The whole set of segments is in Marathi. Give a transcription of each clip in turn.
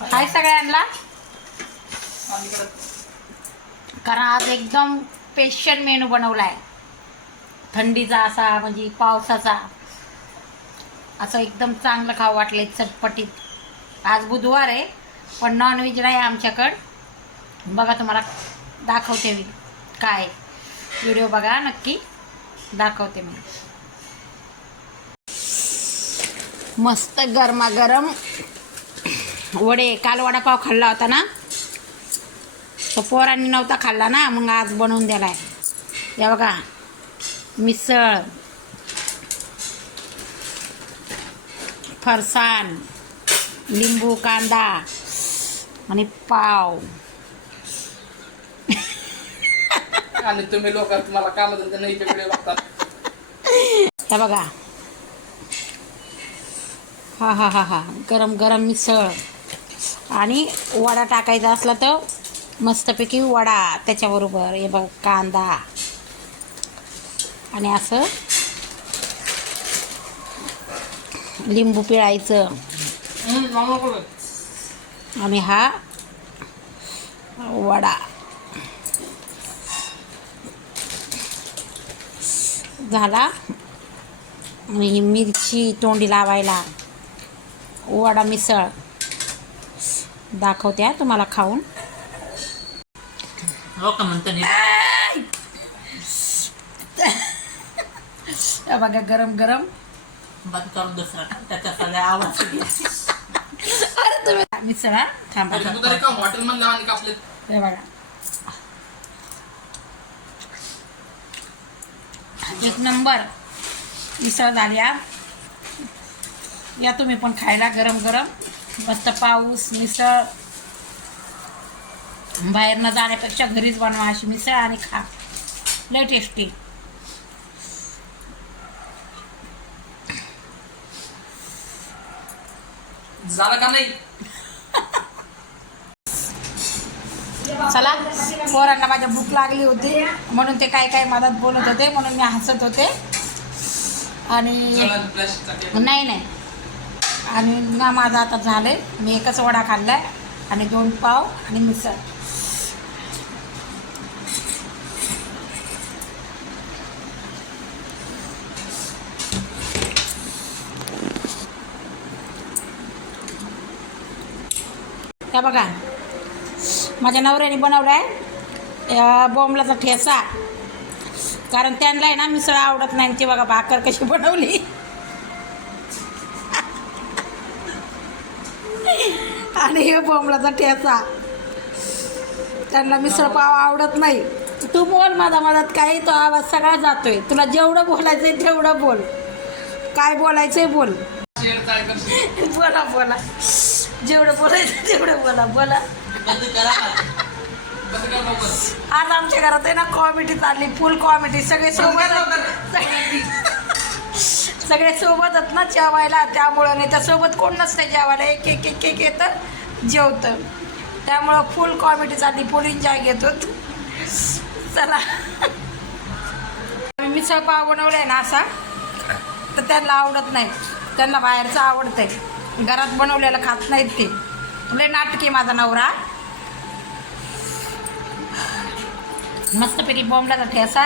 हाय सगळ्यांना. कारण आज एकदम स्पेशल मेनू बनवलाय. थंडीचा असा म्हणजे पावसाचा असं एकदम चांगलं खावं वाटले चटपटीत. आज बुधवार आहे पण नॉनव्हेज नाही आमच्याकडं. बघा तुम्हाला दाखवते मी काय. व्हिडिओ बघा नक्की दाखवते मी. मस्त गरमागरम वडे. काल वडापाव खाल्ला होता ना तो पोरांनी नव्हता खाल्ला ना, मग आज बनवून दिलाय. या बघा मिसळ, फरसाण, लिंबू कांदा आणि पाव. आणि तुम्ही लोक तुम्हाला काम नाही व्हिडिओ बघतात. हे बघा हा हा हा हा गरम गरम मिसळ आणि वडा टाकायचा असला तर मस्तपैकी वडा त्याच्याबरोबर. हे बघा कांदा आणि असं लिंबू पिळायचं आणि हा वडा झाला. आणि ही मिरची तोंडी लावायला. वडा मिसळ दाखवत्या तुम्हाला खाऊन. हो का म्हणतो बघा गरम गरम. बंद करून दुसरा त्याचा सगळ्या आवाज. अरे तुम्ही मिसळ हा थांबा. हॉटेल मध्ये लावून कापले. हे बघा एक नंबर मिसळ झाली. या तुम्ही पण खायला गरम गरम. मस्त पाऊस मिसळ. बाहेर न जाण्यापेक्षा घरीच बनवा अशी मिसळ आणि खा. लय टेस्टी. झालं का नाही? चला पोरांना माझ्या भूक लागली होती म्हणून ते काय काय मदत बोलत होते म्हणून मी हसत होते. आणि नाही नाही आणि ना माझं आता झालं. मी एकच वडा खाल्लाय आणि 2 पाव आणि मिसळ. त्या बघा माझ्या नवऱ्याने बनवलाय बोंबलाचा ठेचा. कारण त्यांना आहे ना मिसळ आवडत नाही. ते बघा भाकर कशी बनवली. आणि हे बोंबलाचा ठेचा. त्यांना मिसळ पाव आवडत नाही. तू बोल माझा मदत काही तो आवाज सगळा जातोय. तुला जेवढं बोलायचंय तेवढं बोल. काय बोलायचंय बोल. बोला बोला जेवढं बोलायचं तेवढं बोला बोला. आज आमच्या घरात आहे ना कॉमेडी चालली. फुल कॉमेडी. सगळे सोबत सगळे सोबतच ना जेवायला. त्यामुळं नाही तर सोबत कोण नसतं जेवायला. एक एक एक एक येतं जेवतं. त्यामुळं फुल कॉमेडी चालली. फुल एन्जॉय घेतो. चला आम्ही मिसळ पाव बनवलाय ना असा तर त्यांना आवडत नाही. त्यांना बाहेरचं आवडतंय. घरात बनवलेलं खात नाहीत ते. लय नाटकी माझा नवरा. मस्तपैकी बोंबलाचा ठेचा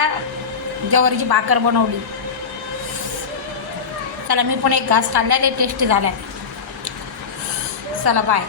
ज्वारीची भाकर बनवली. चला मी पण एक घास खाल्ला. लय टेस्टी झालाय. चला बाय.